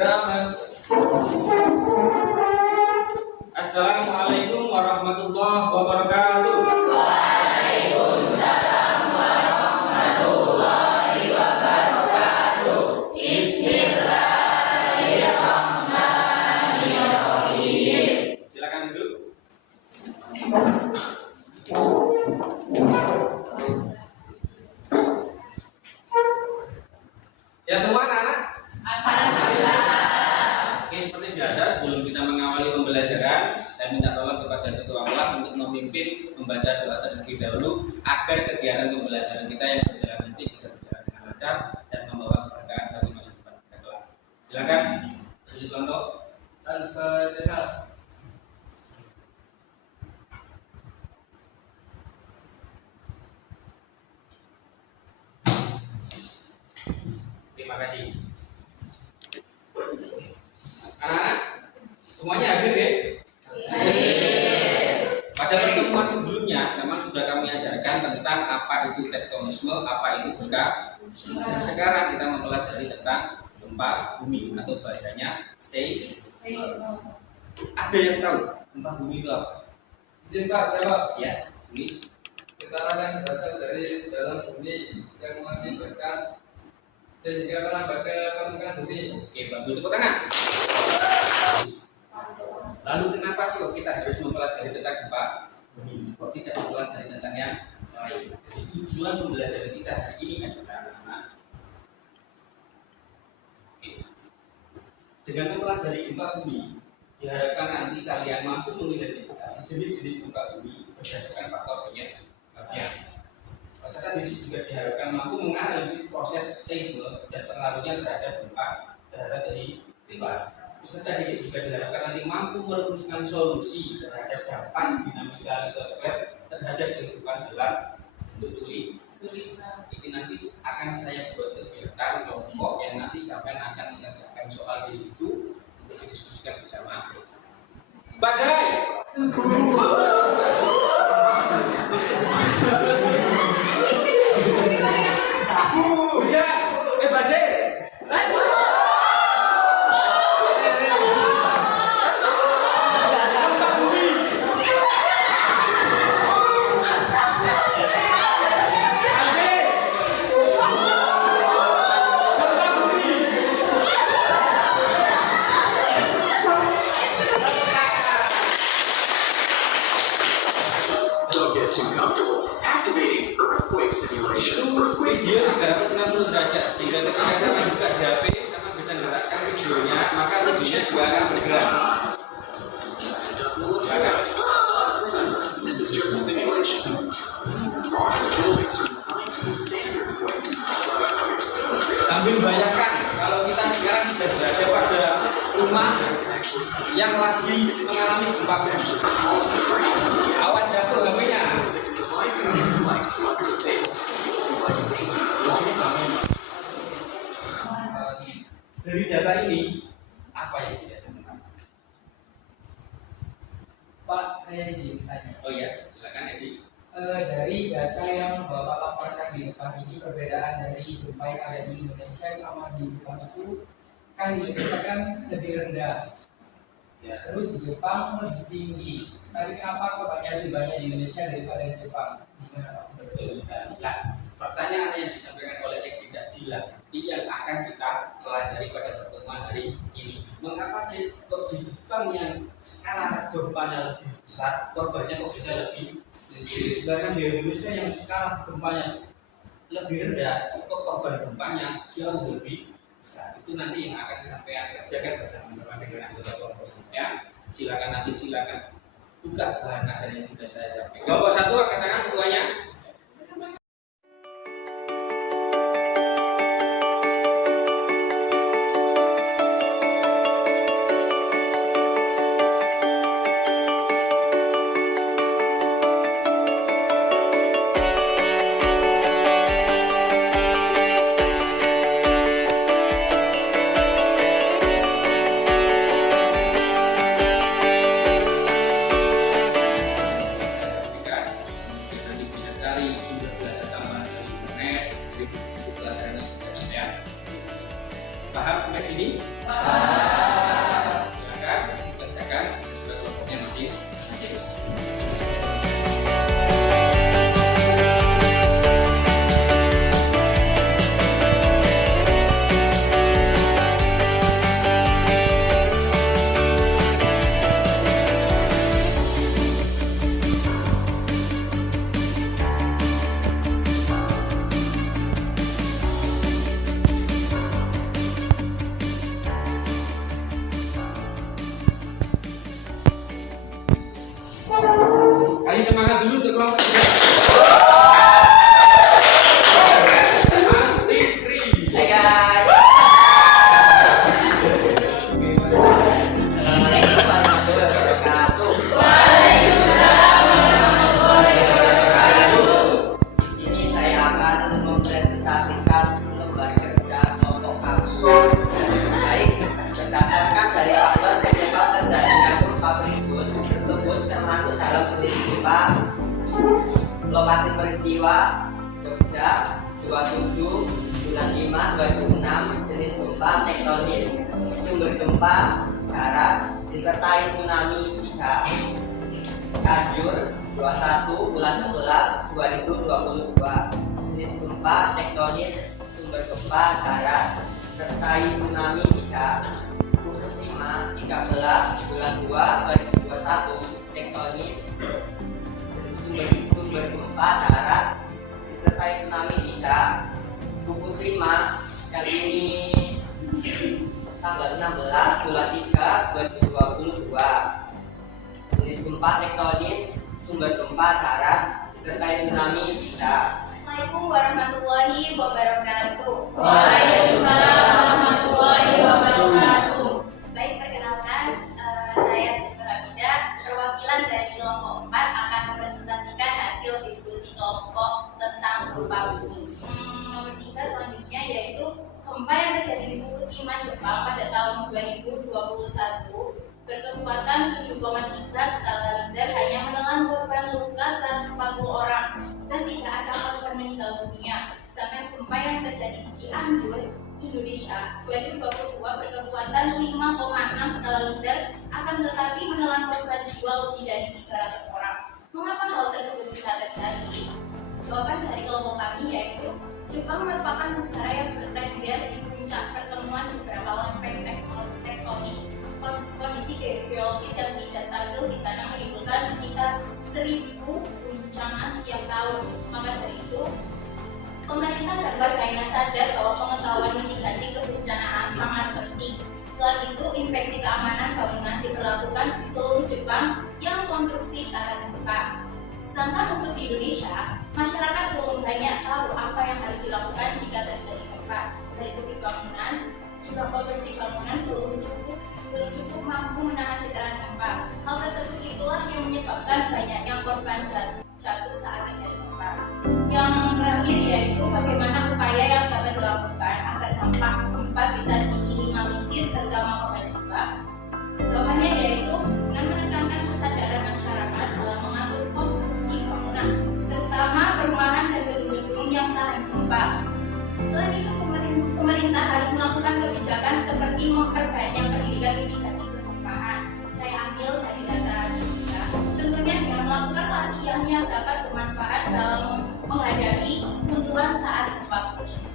Siraman. Assalamualaikum warahmatullahi wabarakatuh. Waalaikumsalam warahmatullahi wabarakatuh. Bismillahirrahmanirrahim. Silakan duduk. Ya semua anak-anak. Alhamdulillah. Oke, seperti biasa sebelum kita mengawali pembelajaran, saya minta tolong kepada ketua kelas untuk memimpin membaca doa terlebih dahulu agar kegiatan pembelajaran kita yang berjalan nanti bisa berjalan dengan lancar dan membawa keberkahan bagi masa depan kita kelak. Silakan, Yuswanto. Al-Fatihah. Terima kasih. Anak-anak, semuanya hadir ya? Pada pertemuan sebelumnya, zaman sudah kami ajarkan tentang apa itu tektonisme, apa itu vulkanisme. Dan sekarang kita mempelajari tentang gempa bumi atau bahasanya seismos. Ada yang tahu gempa bumi itu apa? Izin Pak, jawab. Ya, tulis. Getaran yang berasal dari dalam bumi yang mengakibatkan sehingga merambat ke permukaan bumi. Oke, bantu tepuk tangan. Lalu kenapa sih kok kita harus mempelajari tentang gempa bumi? Kok tidak mempelajari tentang yang lain? Jadi tujuan pembelajaran kita hari ini adalah anak-anak. Oke. Dengan mempelajari gempa bumi, diharapkan nanti kalian mampu mengidentifikasi jenis-jenis gempa bumi berdasarkan faktor bias. Masyarakat di juga diharapkan mampu menganalisis proses seisme dan pengaruhnya terhadap gempa dari gempa. Peserta didik juga diharapkan nanti mampu merumuskan solusi terhadap dampak dinamika litosfer terhadap kehidupan dalam bentuk tulisan. Ini nanti akan saya buat kegiatan kelompok yang nanti sampai akan mengerjakan soal di situ untuk didiskusikan bersama. Badai. Bisa, baca. Don't get too comfortable. Activating earthquake simulation. Earthquake Video 360 derajat sehingga ketika sama juga di HP sama bisa menggerakkan videonya, maka videonya juga akan bergerak. doesn't look like. This is just a simulation. Modular buildings are designed to withstand earthquakes. You're still at risk. Sambil bayangkan kalau kita sekarang bisa berada pada rumah yang lagi mengalami gempa bumi. Awas jatuh HP-nya. Like under the table. Like safety. Dari data ini apa yang bisa saya tentang? Pak, saya izin tanya. Oh iya, silakan Edi. Dari data yang Bapak paparkan di depan ini, perbedaan dari gempa yang ada di Indonesia sama di Jepang itu kan di Indonesia kan lebih rendah, Ya. terus di Jepang lebih tinggi. Tapi kenapa korbannya lebih banyak di Indonesia daripada di Jepang? Gimana Pak? Betul sekali. Nah, pertanyaan yang disampaikan oleh Edi tadi lah yang akan kita pelajari pada pertemuan hari ini. Mengapa sih kok di Jepang yang skala gempanya lebih besar, korbannya kok bisa lebih sedikit, sedangkan di Indonesia yang skala gempanya lebih rendah, kok korban gempanya jauh lebih besar. Itu nanti yang akan sampai kerjakan bersama-sama dengan anggota kelompoknya. Silakan buka bahan ajar yang sudah saya sampaikan. Kelompok satu angkat tangan ketuanya. Nanti peserta Paham sampai sini? Silakan dibacakan sudah kelompoknya masing-masing. Ayo semangat dulu untuk kelompok tiga. Mas Fikri. Hai guys. Assalamualaikum warahmatullahi wabarakatuh. Waalaikumsalam warahmatullahi wabarakatuh. Di sini saya akan mempresentasikan lembar kerja kelompok kami. Baik, berdasarkan dari faktor penyebab terjadinya gempa berikut tersebut termasuk dalam kondisi gempa. Lokasi peristiwa Jogja 27 bulan 5 2006, jenis gempa tektonis, sumber gempa darat disertai tsunami 3. Cianjur 21 bulan 11 2022, jenis gempa tektonis, sumber gempa darat disertai tsunami 3. Fukushima 13 bulan 2 2021, tektonis, sumber gempa darat disertai tsunami 3. Fukushima yang ini tanggal 16 bulan 3 2022, jenis gempa tektonis, sumber gempa darat disertai tsunami 3. Assalamualaikum warahmatullahi wabarakatuh. Waalaikumsalam warahmatullahi wabarakatuh. Baik, perkenalkan, saya Siti Hamida, perwakilan dari kelompok 4 akan mempresentasikan hasil diskusi kelompok tentang gempa bumi. Nomor 3 selanjutnya yaitu gempa yang terjadi di Fukushima, Jepang pada tahun 2021 berkekuatan 7,3 skala Richter hanya menelan korban luka 140 orang dan tidak ada korban meninggal dunia. Sedangkan gempa yang terjadi di Cianjur, Indonesia 2022 berkekuatan 5,6 skala Richter akan tetapi menelan korban jiwa lebih dari 300 orang. Mengapa hal tersebut bisa terjadi? Jawaban dari kelompok kami yaitu Jepang merupakan negara yang bertengger di puncak pertemuan beberapa lempeng tektonik. Kondisi geologis yang tidak stabil di sana menimbulkan sekitar 1000 guncangan setiap tahun. Maka dari itu, pemerintah dan warganya sadar bahwa pengetahuan mitigasi kebencanaan sangat penting. Selain itu, inspeksi keamanan bangunan diberlakukan di seluruh Jepang yang konstruksi tahan gempa. Sedangkan untuk di Indonesia, masyarakat belum banyak tahu apa yang harus dilakukan jika terjadi gempa. Dari segi bangunan, juga konstruksi bangunan belum cukup mampu menahan getaran gempa. Hal tersebut itulah yang menyebabkan banyaknya korban jatuh saat terjadi gempa. Yang terakhir yaitu bagaimana upaya yang dapat dilakukan agar dampak gempa bisa diminimalisir terutama korban jiwa. Jawabannya yaitu dengan menekankan kesadaran masyarakat dalam mengatur konstruksi bangunan, terutama perumahan dan gedung-gedung yang tahan gempa. Selain itu, pemerintah harus melakukan kebijakan seperti memperbanyak pendidikan mitigasi kegempaan. Saya ambil dari data juga. Contohnya dengan melakukan latihan yang dapat bermanfaat dalam menghadapi kebutuhan saat gempa bumi.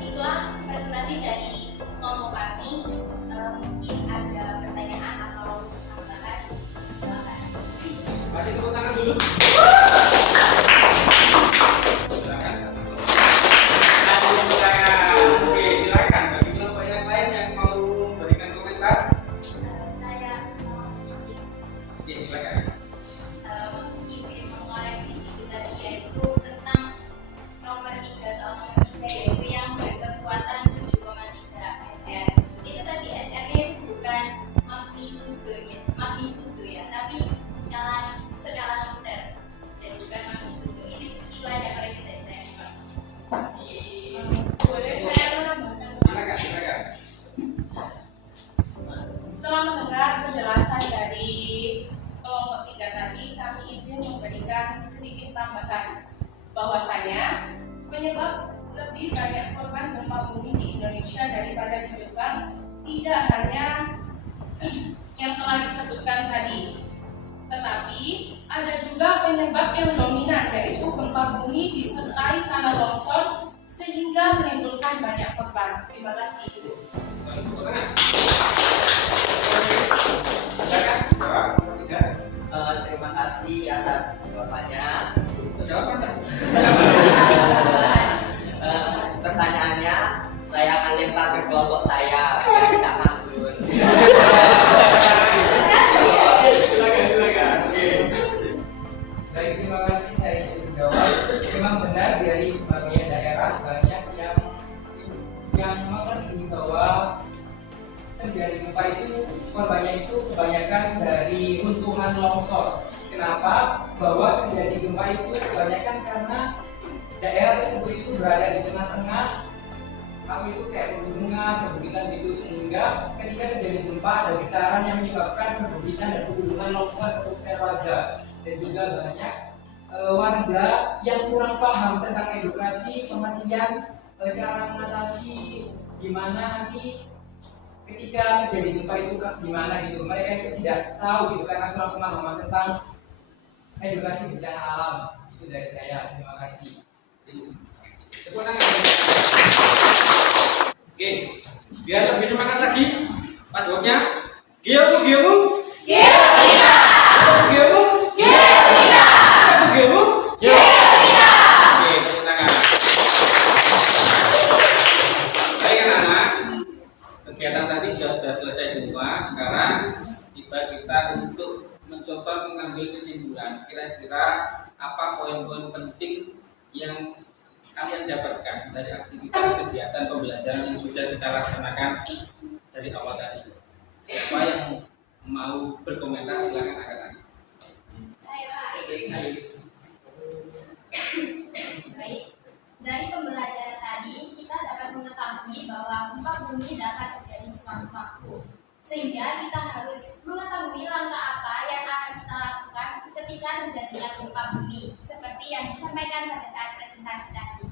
Itulah presentasi dari kelompok kami. Mungkin ada pertanyaan atau tambahan. Silakan. Masih tepuk tangan dulu. Oke, silakan. Bagi kelompok yang lain yang mau memberikan komentar. Saya mau sedikit Oke, silakan. izin mengoreksi itu tadi yaitu tentang nomor 3 soal nomor 3 yaitu yang berkekuatan 7,3 SR. Itu tadi SR-nya bukan magnitudo ya, tapi skala Richter. Jadi bukan magnitudo. Itu aja koreksi dari saya. Boleh saya menambahkan? Silakan. Setelah mendengar penjelasan dari kelompok 3 tadi, kami izin memberikan sedikit tambahan bahwasanya penyebab lebih banyak korban gempa bumi di Indonesia daripada di Jepang, tidak hanya yang telah disebutkan tadi, tetapi ada juga penyebab yang dominan, yaitu gempa bumi disertai tanah longsor sehingga menimbulkan banyak korban. Terima kasih. Terima kasih atas jawabannya. Jawabannya? Pertanyaannya saya akan lempar ke kelompok saya biar kita nganggur. Silakan. Baik, terima kasih. Saya ingin menjawab. Memang benar dari sebagian daerah banyak yang mengerti bahwa terjadi gempa itu korbannya itu kebanyakan dari runtuhan longsor. Kenapa? Bahwa terjadi gempa itu kebanyakan karena daerah tersebut itu berada di tengah-tengah, apa itu kayak pegunungan, perbukitan gitu, sehingga ketika terjadi gempa ada getaran yang menyebabkan perbukitan dan pegunungan longsor ke warga. Dan juga banyak warga yang kurang paham tentang edukasi, pengertian cara mengatasi gimana nanti ketika terjadi gempa itu gimana gitu. Mereka itu tidak tahu gitu karena kurang pemahaman tentang edukasi bencana alam. Itu dari saya. Terima kasih. Tepuk tangan. Oke, biar lebih semangat lagi, passwordnya Giomu. Oke, tepuk tangan. Baik anak-anak, kegiatan tadi sudah selesai semua. Sekarang tiba kita untuk mencoba mengambil kesimpulan. Kira-kira apa poin-poin penting yang kalian dapatkan dari aktivitas kegiatan pembelajaran yang sudah kita laksanakan dari awal tadi? Siapa yang mau berkomentar silakan angkat tangan. Baik, dari pembelajaran tadi kita dapat mengetahui bahwa gempa bumi dapat terjadi sewaktu-waktu, sehingga kita harus mengetahui langkah apa yang akan kita lakukan ketika terjadinya gempa bumi, seperti yang disampaikan pada saat presentasi tadi.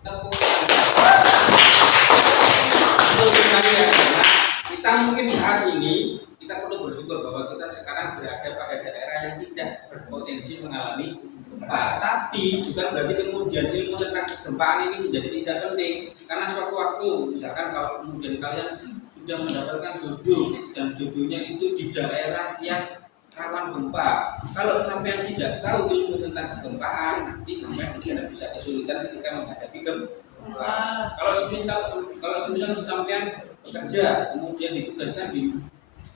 Tepuk tangan. Kita mungkin saat ini kita perlu bersyukur bahwa kita sekarang berada pada daerah yang tidak berpotensi mengalami gempa. Tapi bukan berarti kemudian ilmu tentang kegempaan ini menjadi tidak penting, karena suatu waktu misalkan kalau kemudian kalian sudah mendapatkan jodoh dan jodohnya itu di daerah yang rawan gempa, kalau sampai tidak tahu ilmu tentang kegempaan, nanti sampai tidak bisa kesulitan ketika menghadapi gempa. Kalau semisal sampai bekerja kemudian ditugaskan di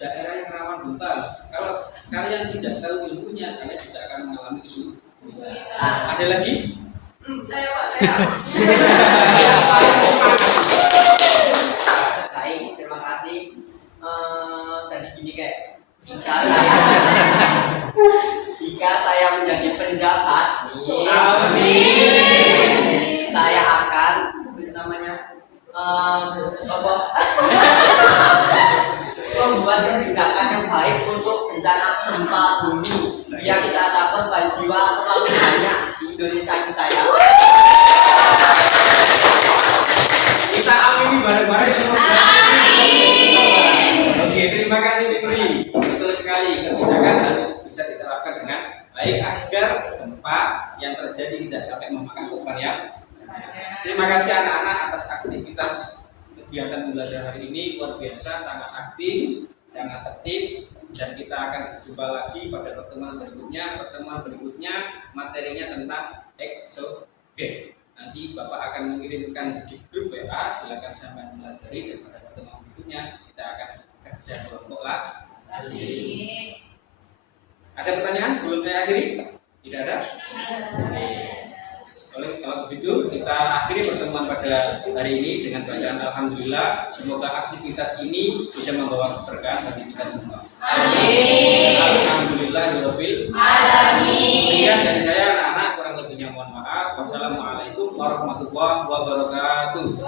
daerah yang rawan gempa, kalau kalian tidak tahu ilmunya, kalian tidak akan mengalami kesulitan. Ada lagi? Saya. Baik, terima kasih. Jadi gini guys, jika saya menjadi penjabat, saya akan membuat kebijakan yang baik untuk bencana gempa bumi, biar kita dapat korban jiwa terlalu banyak di Indonesia kita ya. Kita amini bareng-bareng semua. Oke, terima kasih Fikri. Betul sekali, kebijakan harus bisa diterapkan dengan baik agar gempa yang terjadi tidak sampai memakan korban ya. Terima kasih anak-anak atas aktivitas kegiatan belajar hari ini, luar biasa, sangat aktif, sangat tertib, dan kita akan berjumpa lagi pada pertemuan berikutnya. Pertemuan berikutnya materinya tentang exogen. Nanti Bapak akan mengirimkan di grup WA, silakan sampai mempelajari, dan pada pertemuan berikutnya kita akan kerja kelompok lagi. Ada pertanyaan sebelum saya akhiri? Tidak ada? Kalau begitu kita akhiri pertemuan pada hari ini dengan bacaan Alhamdulillah. Semoga aktivitas ini bisa membawa keberkahan bagi kita semua. Amin. Alhamdulillahirabbil alamin. Sekian dari saya anak-anak, kurang lebihnya mohon maaf. Wassalamualaikum warahmatullahi wabarakatuh.